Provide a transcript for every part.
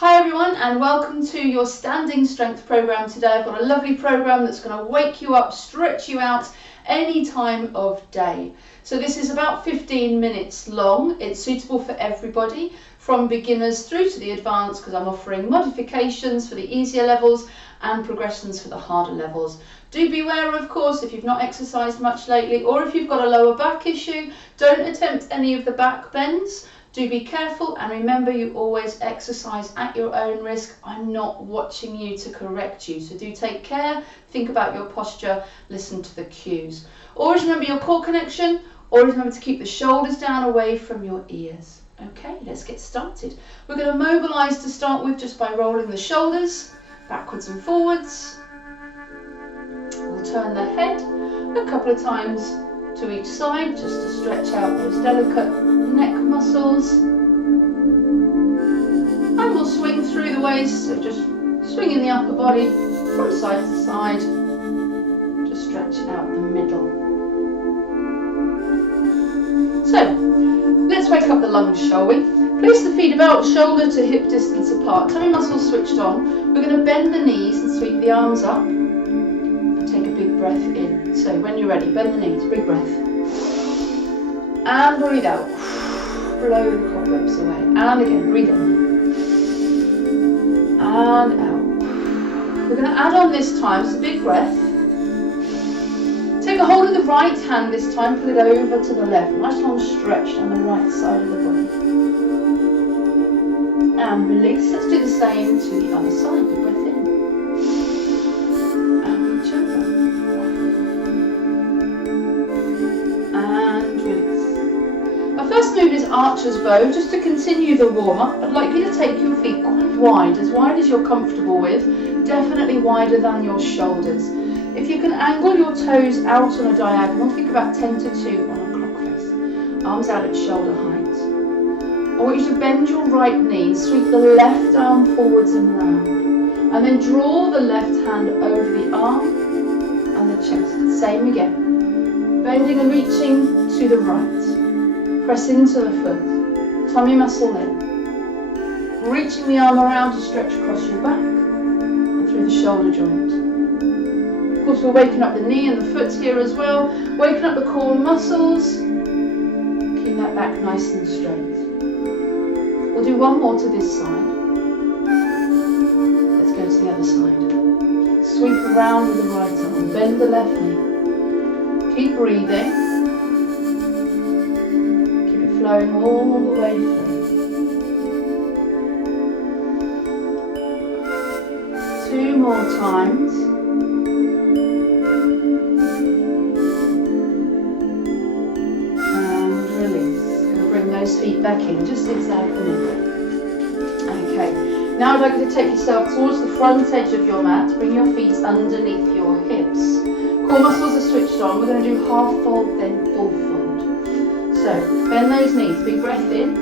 Hi everyone, and welcome to your standing strength program today. I've got a lovely program that's going to wake you up, stretch you out any time of day. So this is about 15 minutes long. It's suitable for everybody from beginners through to the advanced, because I'm offering modifications for the easier levels and progressions for the harder levels. Do beware, of course, if you've not exercised much lately, or if you've got a lower back issue, don't attempt any of the back bends. Do be careful, and remember, you always exercise at your own risk. I'm not watching you to correct you, so do take care, think about your posture, listen to the cues. Always remember your core connection, always remember to keep the shoulders down away from your ears. Okay, let's get started. We're going to mobilise to start with just by rolling the shoulders backwards and forwards. We'll turn the head a couple of times to each side just to stretch out those delicate neck muscles, and we'll swing through the waist, so just swinging the upper body from side to side to stretch out the middle. So let's wake up the lungs, shall we? Place the feet about shoulder to hip distance apart, tummy muscles switched on. We're going to bend the knees and sweep the arms up and take a big breath in. So when you're ready, bend the knees, big breath, and breathe out. Blow the cobwebs away, and again, breathe in, and out. We're going to add on this time, so big breath. Take a hold of the right hand this time, pull it over to the left. Nice long stretch down the right side of the body. And release. Let's do the same to the other side. Big breath in. And reach over. And release. Our first move is Archer's Bow. Just to continue the warm-up, I'd like you to take your feet quite wide as you're comfortable with, definitely wider than your shoulders. If you can angle your toes out on a diagonal, think about 10 to 2 on a clock face. Arms out at shoulder height. I want you to bend your right knee, sweep the left arm forwards and round, and then draw the left hand over the arm and the chest. Same again. Bending and reaching to the right. Press into the foot. Tummy muscle in. Reaching the arm around to stretch across your back and through the shoulder joint. Of course, we're waking up the knee and the foot here as well. Waking up the core muscles. Keep that back nice and straight. We'll do one more to this side. Let's go to the other side. Sweep around with the right arm. Bend the left knee. Keep breathing. Keep it flowing all the way through. 2 more times. And release. Going to bring those feet back in, just inside the middle. Okay, now I'd like you to take yourself towards the front edge of your mat. Bring your feet underneath your hips. Core muscles are switched on. We're going to do half fold, then full fold. So bend those knees, big breath in,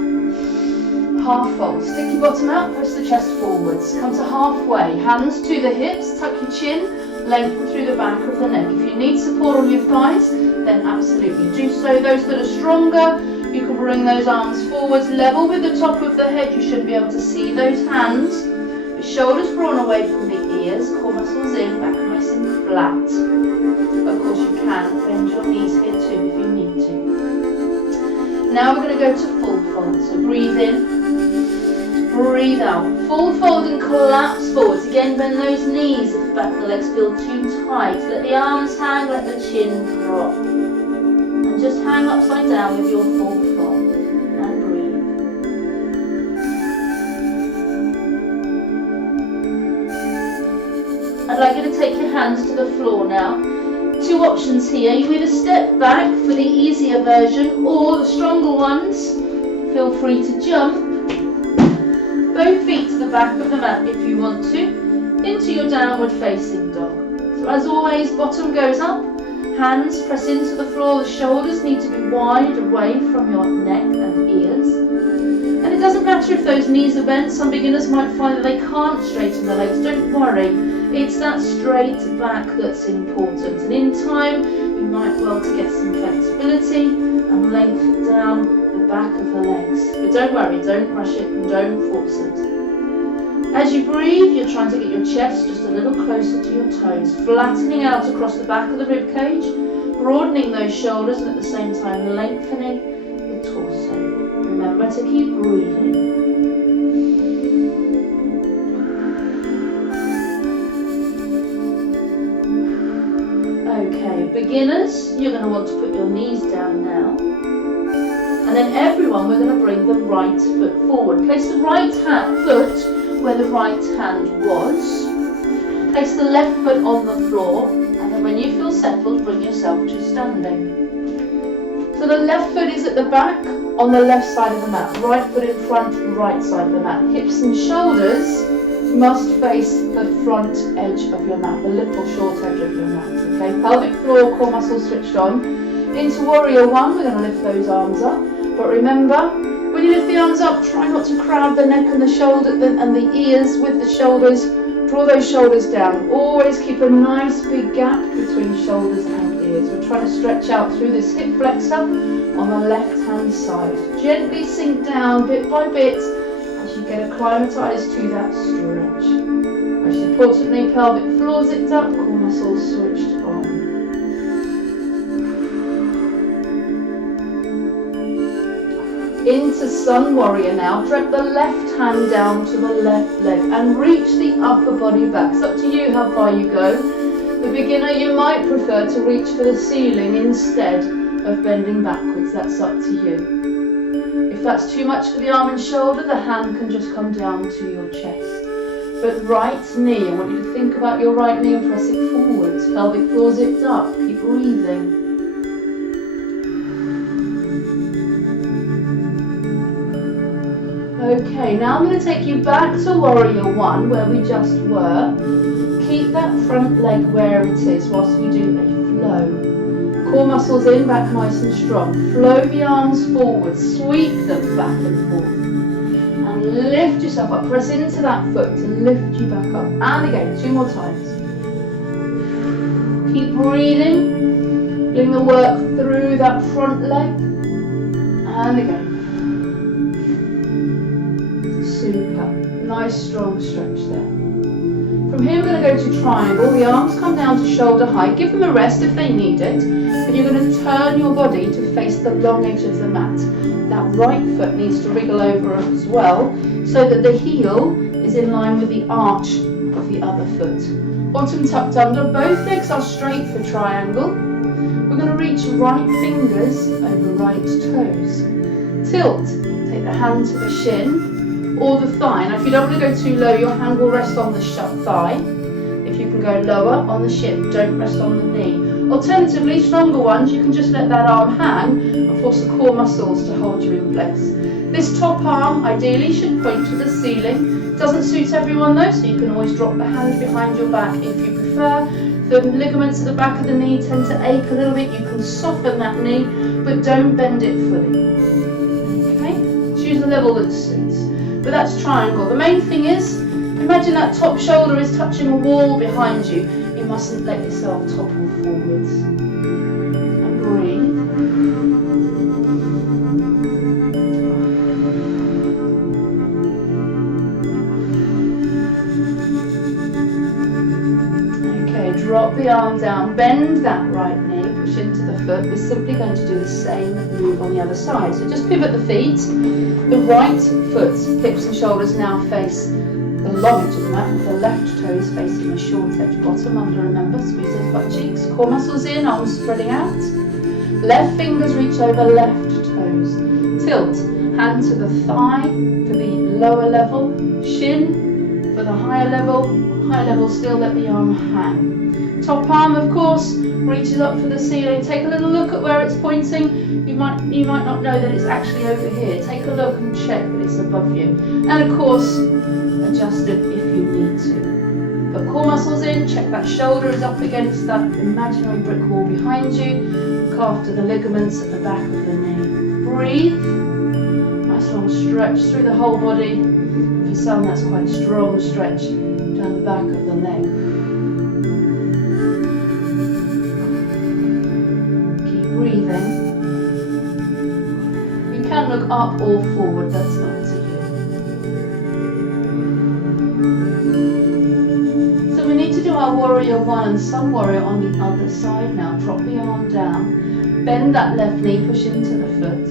half fold. Stick your bottom out, press the chest forwards. Come to halfway, hands to the hips, tuck your chin, lengthen through the back of the neck. If you need support on your thighs, then absolutely do so. Those that are stronger, you can bring those arms forwards, level with the top of the head. You should be able to see those hands. The shoulders drawn away from the ears, core muscles in, back nice and flat. Of course you can bend your knees here too if you need to. Now we're going to go to full fold. So breathe in, breathe out. Full fold and collapse forwards. Again, bend those knees if the back of the legs feel too tight. Let the arms hang, let the chin drop. And just hang upside down with your full fold and breathe. I'd like you to take your hands to the floor now. 2 options here. You either step back for the easier version, or the stronger ones, feel free to jump. Both feet to the back of the mat if you want to, into your downward facing dog. So as always, bottom goes up. Hands press into the floor, the shoulders need to be wide away from your neck and ears. And it doesn't matter if those knees are bent. Some beginners might find that they can't straighten their legs. Don't worry, it's that straight back that's important. And in time, you might well to get some flexibility and length down the back of the legs. But don't worry, don't rush it and don't force it. As you breathe, you're trying to get your chest just a little closer to your toes, flattening out across the back of the rib cage, broadening those shoulders and at the same time lengthening the torso. Remember to keep breathing. Okay, beginners, you're going to want to put your knees down now. And then everyone, we're going to bring the right foot forward. Place the right foot where the right hand was. Place the left foot on the floor, and then when you feel settled, bring yourself to standing. So the left foot is at the back on the left side of the mat. Right foot in front, right side of the mat. Hips and shoulders must face the front edge of your mat, the little short edge of your mat. Okay, pelvic floor, core muscles switched on. Into warrior one, we're going to lift those arms up. But remember, when you lift the arms up, try not to crowd the neck and the shoulder and the ears with the shoulders. Draw those shoulders down. Always keep a nice big gap between shoulders and ears. We're trying to stretch out through this hip flexor on the left hand side. Gently sink down bit by bit as you get acclimatized to that stretch. Most importantly, pelvic floor zipped up, core muscles switched on. Into sun warrior now. Drop the left hand down to the left leg and reach the upper body back. It's up to you how far you go. The beginner, you might prefer to reach for the ceiling instead of bending backwards. That's up to you. If that's too much for the arm and shoulder, the hand can just come down to your chest. But right knee, I want you to think about your right knee and press it forwards. Pelvic floor zipped up. Keep breathing. Okay, now I'm going to take you back to warrior one where we just were. Keep that front leg where it is whilst we do a flow. Core muscles in, back nice and strong. Flow the arms forward, sweep them back and forth. And lift yourself up, press into that foot to lift you back up. And again, 2 more times. Keep breathing, doing the work through that front leg. And again. Super. Nice strong stretch there. From here we're going to go to triangle. The arms come down to shoulder height. Give them a rest if they need it. But you're going to turn your body to face the long edge of the mat. That right foot needs to wriggle over as well so that the heel is in line with the arch of the other foot. Bottom tucked under. Both legs are straight for triangle. We're going to reach right fingers over right toes. Tilt. Take the hand to the shin or the thigh. Now if you don't want to go too low, your hand will rest on the shut thigh. If you can go lower, on the shin, don't rest on the knee. Alternatively, stronger ones, you can just let that arm hang and force the core muscles to hold you in place. This top arm ideally should point to the ceiling. Doesn't suit everyone though, so you can always drop the hand behind your back if you prefer. The ligaments at the back of the knee tend to ache a little bit. You can soften that knee, but don't bend it fully. Okay? Choose a level that suits. But that's triangle. The main thing is, imagine that top shoulder is touching a wall behind you. You mustn't let yourself topple forwards. And breathe. Okay, drop the arm down, bend that right knee, push into the foot. We're simply going to do the same move on the other side. So just pivot the feet. The right foot, hips and shoulders now face the long edge of the mat with the left toes facing the short edge. Bottom under, remember, squeeze those butt cheeks. Core muscles in, arms spreading out. Left fingers reach over left toes. Tilt, hand to the thigh for the lower level. Shin for the higher level. High level still, let the arm hang. Top arm, of course, reaches up for the ceiling. Take a little look at where it's pointing. You might not know that it's actually over here. Take a look and check that it's above you. And of course, adjust it if you need to. Put core muscles in, check that shoulder is up against that imaginary brick wall behind you. Look after the ligaments at the back of the knee. Breathe. Nice long stretch through the whole body. For some, that's quite a strong stretch down the back of the leg. Keep breathing. You can look up or forward, that's up to you. warrior one and sun warrior on the other side now. Drop the arm down, bend that left knee, push into the foot.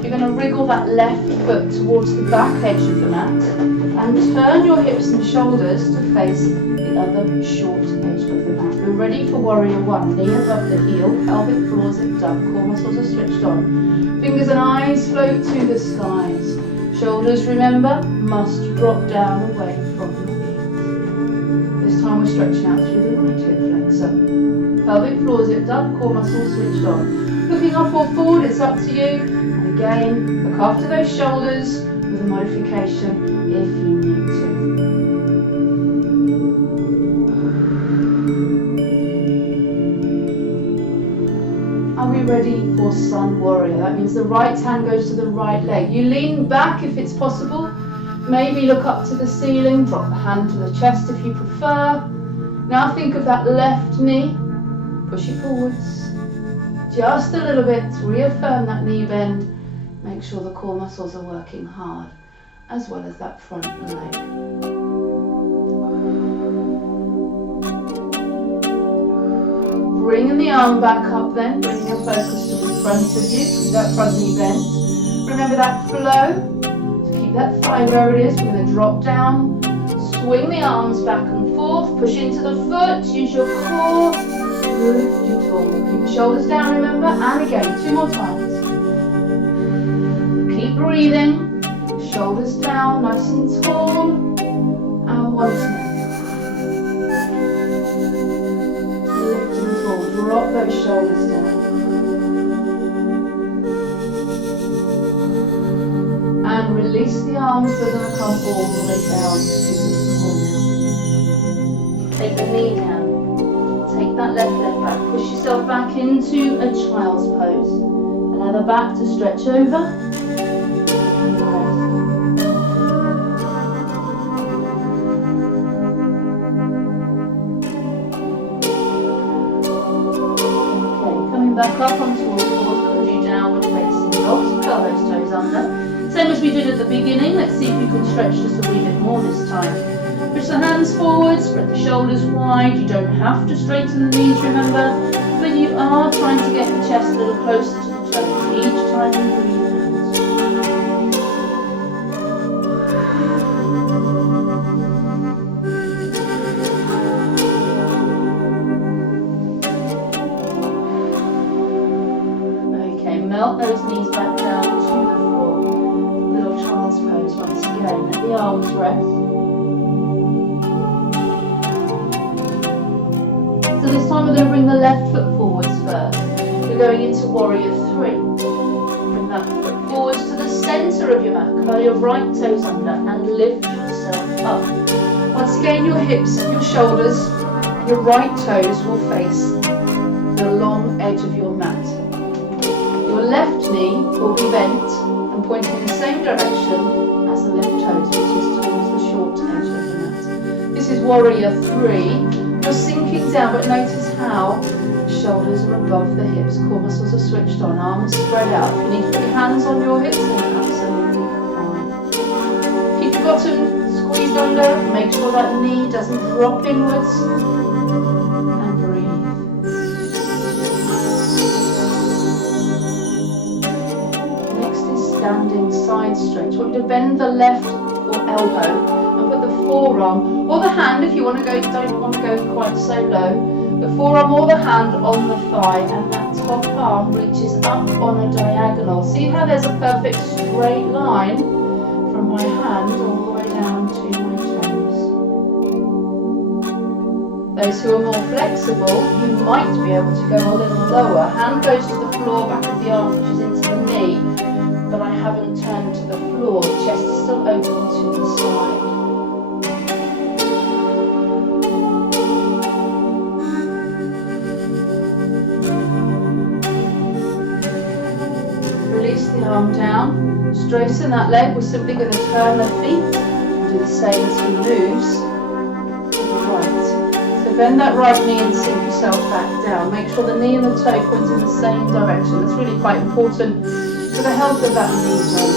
You're going to wriggle that left foot towards the back edge of the mat and turn your hips and shoulders to face the other short edge of the mat. We're ready for warrior one. Knee above the heel, pelvic floor zipped up, core muscles are switched on. Fingers and eyes float to the skies. Shoulders, remember, must drop down away from your feet. This time we're stretching out through the right hip flexor. Pelvic floor zipped up, core muscles switched on. Looking up or forward, it's up to you. And again, look after those shoulders with a modification if you need to. Are we ready for sun warrior? That means the right hand goes to the right leg. You lean back if it's possible. Maybe look up to the ceiling. Drop the hand to the chest if you prefer. Now think of that left knee. Push it forwards. Just a little bit. Reaffirm that knee bend. Make sure the core muscles are working hard, as well as that front leg. Bringing the arm back up then, bringing your focus to the front of you, keep that front knee bent. Remember that flow, so keep that thigh where it is. We're going to drop down, swing the arms back and forth, push into the foot, use your core, lift you tall. Keep the shoulders down, remember, and again, 2 more times. Keep breathing, shoulders down, nice and tall, and once more. Drop those shoulders down. And release the arms, we're going to come all the way down to the floor now. Take the knee down. Take that left leg back. Push yourself back into a child's pose. Allow the back to stretch over. Back up onto all fours, we'll do downward facing dog, so curl those toes under. Same as we did at the beginning, let's see if you can stretch just a wee bit more this time. Push the hands forward, spread the shoulders wide. You don't have to straighten the knees, remember, but you are trying to get the chest a little closer to the toes each time you breathe out. Melt those knees back down to the floor. Little child's pose once again. Let the arms rest. So this time we're going to bring the left foot forwards first. We're going into warrior 3. Bring that foot forwards to the centre of your mat. Curl your right toes under and lift yourself up. Once again, your hips and your shoulders, your right toes will face the long edge of your mat. Your left knee will be bent and pointing in the same direction as the left toes, which is towards the short edge of the mat. This is warrior 3. You're sinking down, but notice how the shoulders are above the hips, core muscles are switched on, arms spread out. If you need to put your hands on your hips, then absolutely fine. Keep your bottom squeezed under, make sure that knee doesn't drop inwards, and breathe. Standing side stretch. I want you to bend the left elbow and put the forearm or the hand, if you want to go, don't want to go quite so low, the forearm or the hand on the thigh, and that top arm reaches up on a diagonal. See how there's a perfect straight line from my hand all the way down to my toes. Those who are more flexible, you might be able to go a little lower. Hand goes to the floor, back of the arm which is into the knee, but I haven't turned to the floor. The chest is still open to the side. Release the arm down. Straighten that leg. We're simply going to turn the feet and do the same as he moves to the right. So bend that right knee and sink yourself back down. Make sure the knee and the toe point in the same direction. That's really quite important for the health of that knee joint.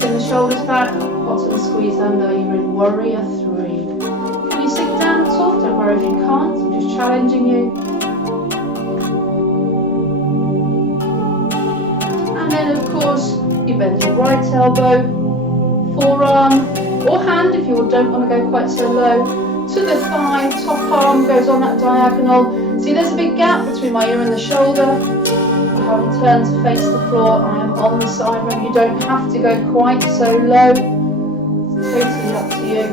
Pin the shoulders back, bottom squeezed under, you're in warrior 3. Can you sit down tall? Don't worry if you can't, I'm just challenging you. And then of course, you bend your right elbow, forearm, or hand if you don't want to go quite so low, to the thigh, top arm goes on that diagonal. See, there's a big gap between my ear and the shoulder. I haven't turned to face the floor, I am on the side. Remember, you don't have to go quite so low. It's totally up to you.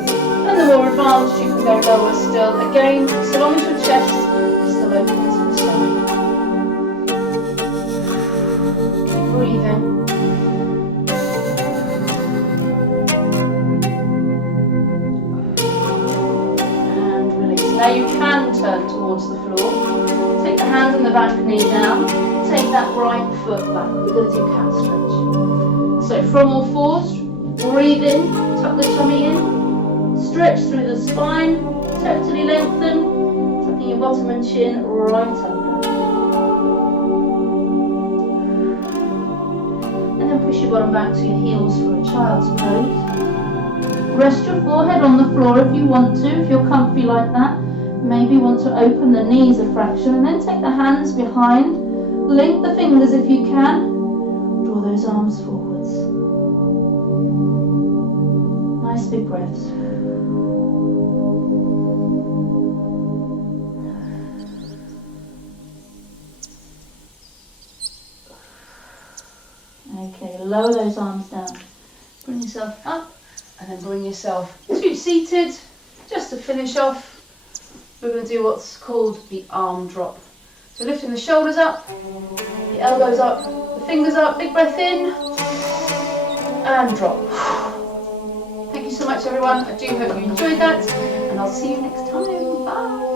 And the more advanced, you can go lower still. Again, so long as your chest still opens to the side. Keep breathing. And release. Now you can turn towards the floor. Take the hand and the back knee down. Take that right foot back. We're going to do cat stretch. So from all fours, breathe in, tuck the tummy in, stretch through the spine, totally lengthen, tucking your bottom and chin right under. And then push your bottom back to your heels for a child's pose. Rest your forehead on the floor if you want to, if you're comfy like that. Maybe want to open the knees a fraction, and then take the hands behind. Link the fingers if you can. Draw those arms forwards. Nice big breaths. Okay, lower those arms down. Bring yourself up, and then bring yourself to seated. Just to finish off, we're going to do what's called the arm drop. So lifting the shoulders up, the elbows up, the fingers up, big breath in, and drop. Thank you so much everyone, I do hope you enjoyed that, and I'll see you next time, bye.